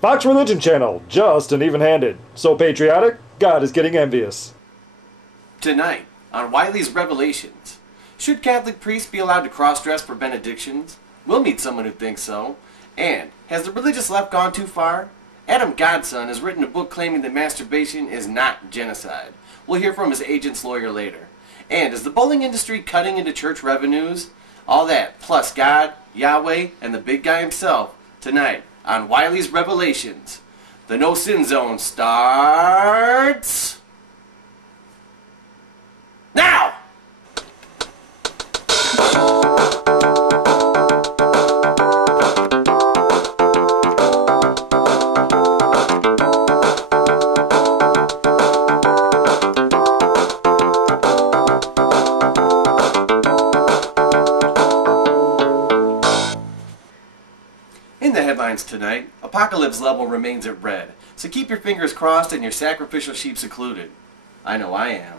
Foxxx Religion Channel, just and even-handed. So patriotic, God is getting envious. Tonight, on Wiley's Revelations, should Catholic priests be allowed to cross-dress for benedictions? We'll meet someone who thinks so. And, has the religious left gone too far? Adam Godson has written a book claiming that masturbation is not genocide. We'll hear from his agent's lawyer later. And, is the bowling industry cutting into church revenues? All that, plus God, Yahweh, and the big guy himself, tonight on Wiley's Revelations. The No Sin Zone starts now! In the headlines tonight, apocalypse level remains at red, so keep your fingers crossed and your sacrificial sheep secluded. I know I am.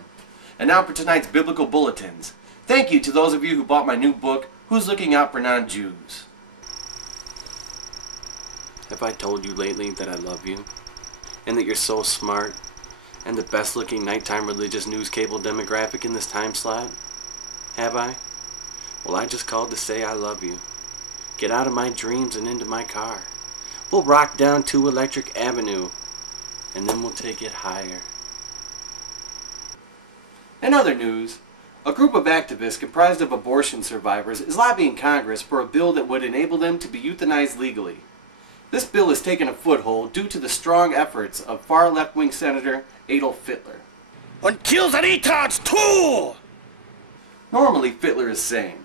And now for tonight's biblical bulletins. Thank you to those of you who bought my new book, Who's Looking Out for Non-Jews? Have I told you lately that I love you? And that you're so smart? And the best looking nighttime religious news cable demographic in this time slot? Have I? Well, I just called to say I love you. Get out of my dreams and into my car. We'll rock down 2 Electric Avenue, and then we'll take it higher. In other news, a group of activists comprised of abortion survivors is lobbying Congress for a bill that would enable them to be euthanized legally. This bill has taken a foothold due to the strong efforts of far left-wing Senator Adolf Hitler. Und kill the retards too! Normally, Hitler is sane.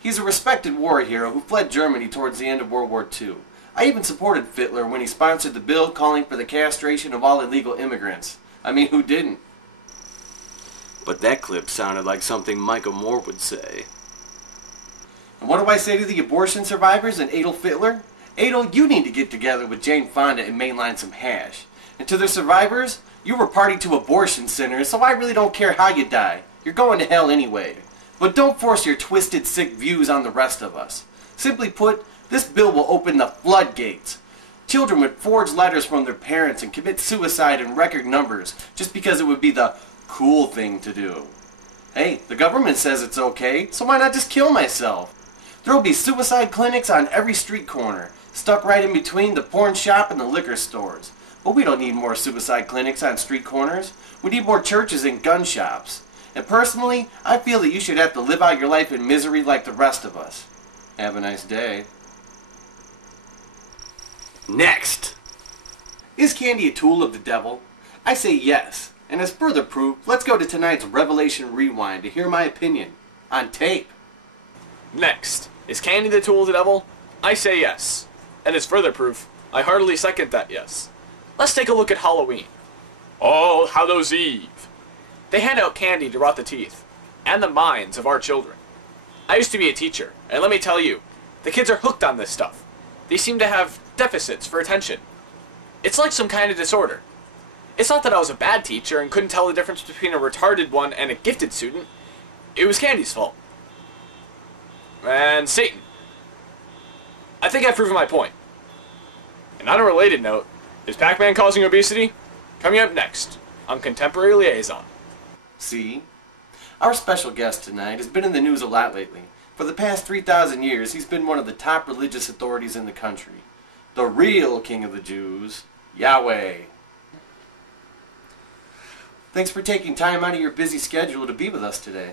He's a respected war hero who fled Germany towards the end of World War II. I even supported Hitler when he sponsored the bill calling for the castration of all illegal immigrants. I mean, who didn't? But that clip sounded like something Michael Moore would say. And what do I say to the abortion survivors and Adolf Hitler? Adolf, you need to get together with Jane Fonda and mainline some hash. And to the survivors, you were party to abortion centers, so I really don't care how you die. You're going to hell anyway. But don't force your twisted, sick views on the rest of us. Simply put, this bill will open the floodgates. Children would forge letters from their parents and commit suicide in record numbers just because it would be the cool thing to do. Hey, the government says it's okay, so why not just kill myself? There will be suicide clinics on every street corner, stuck right in between the porn shop and the liquor stores. But we don't need more suicide clinics on street corners. We need more churches and gun shops. And personally, I feel that you should have to live out your life in misery like the rest of us. Have a nice day. Next! Is candy a tool of the devil? I say yes. And as further proof, let's go to tonight's Revelation Rewind to hear my opinion. On tape. Next, is candy the tool of the devil? I say yes. And as further proof, I heartily second that yes. Let's take a look at Halloween. All Hallows Eve. They hand out candy to rot the teeth and the minds of our children. I used to be a teacher, and let me tell you, the kids are hooked on this stuff. They seem to have deficits for attention. It's like some kind of disorder. It's not that I was a bad teacher and couldn't tell the difference between a retarded one and a gifted student. It was candy's fault. And Satan. I think I've proven my point. And on a related note, is Pac-Man causing obesity? Coming up next on Contemporary Liaison. See? Our special guest tonight has been in the news a lot lately. For the past 3,000 years, he's been one of the top religious authorities in the country. The real king of the Jews, Yahweh. Thanks for taking time out of your busy schedule to be with us today.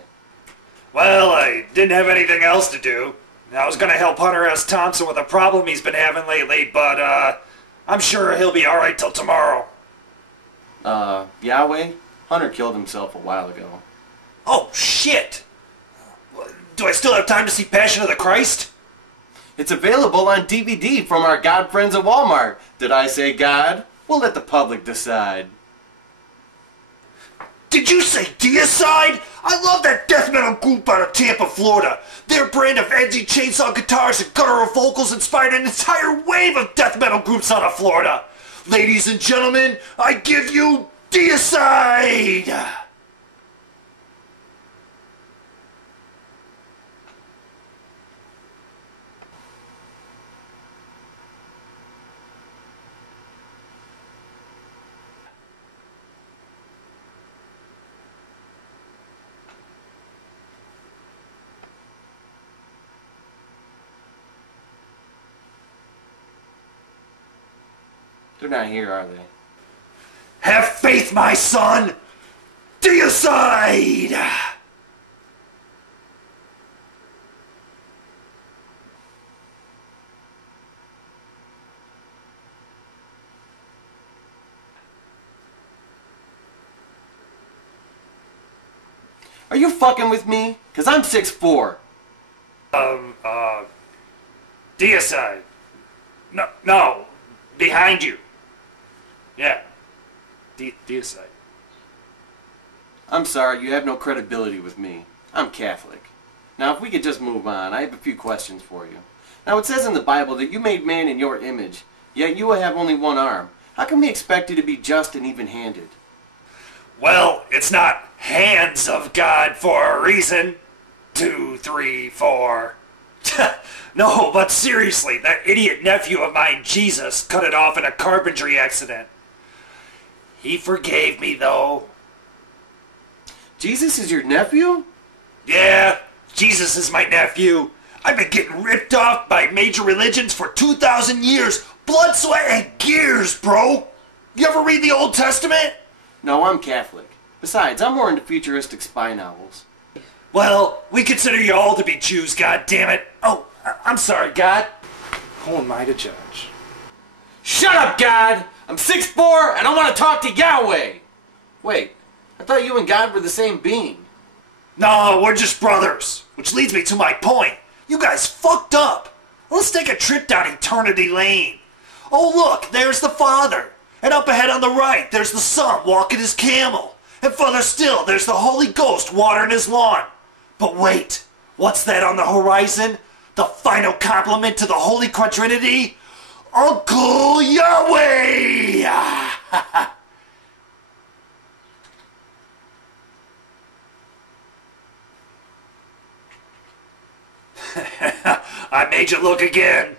Well, I didn't have anything else to do. I was going to help Hunter S. Thompson with a problem he's been having lately, but I'm sure he'll be alright till tomorrow. Yahweh? Hunter killed himself a while ago. Oh, shit! Do I still have time to see Passion of the Christ? It's available on DVD from our God friends at Walmart. Did I say God? We'll let the public decide. Did you say Deicide? I love that death metal group out of Tampa, Florida. Their brand of edgy chainsaw guitars and guttural vocals inspired an entire wave of death metal groups out of Florida. Ladies and gentlemen, I give you Deicide! They're not here, are they? Have faith, my son! Deicide! Are you fucking with me? Cause I'm 6'4". Deicide. No. Behind you. Yeah. Deicide. I'm sorry, you have no credibility with me. I'm Catholic. Now, if we could just move on, I have a few questions for you. Now, it says in the Bible that you made man in your image, yet you have only one arm. How can we expect you to be just and even-handed? Well, it's not hands of God for a reason. 2, 3, 4. No, but seriously, that idiot nephew of mine, Jesus, cut it off in a carpentry accident. He forgave me, though. Jesus is your nephew? Yeah, Jesus is my nephew. I've been getting ripped off by major religions for 2,000 years. Blood, sweat, and gears, bro. You ever read the Old Testament? No, I'm Catholic. Besides, I'm more into futuristic spy novels. Well, we consider you all to be Jews, goddammit. Oh, I'm sorry, God. Who am I to judge? Shut up, God! I'm 6'4", and I want to talk to Yahweh! Wait, I thought you and God were the same being. No, we're just brothers. Which leads me to my point. You guys fucked up. Let's take a trip down Eternity Lane. Oh look, there's the Father. And up ahead on the right, there's the Son walking his camel. And further still, there's the Holy Ghost watering his lawn. But wait, what's that on the horizon? The final compliment to the Holy Quadrinity? Uncle Yahweh! I made you look again.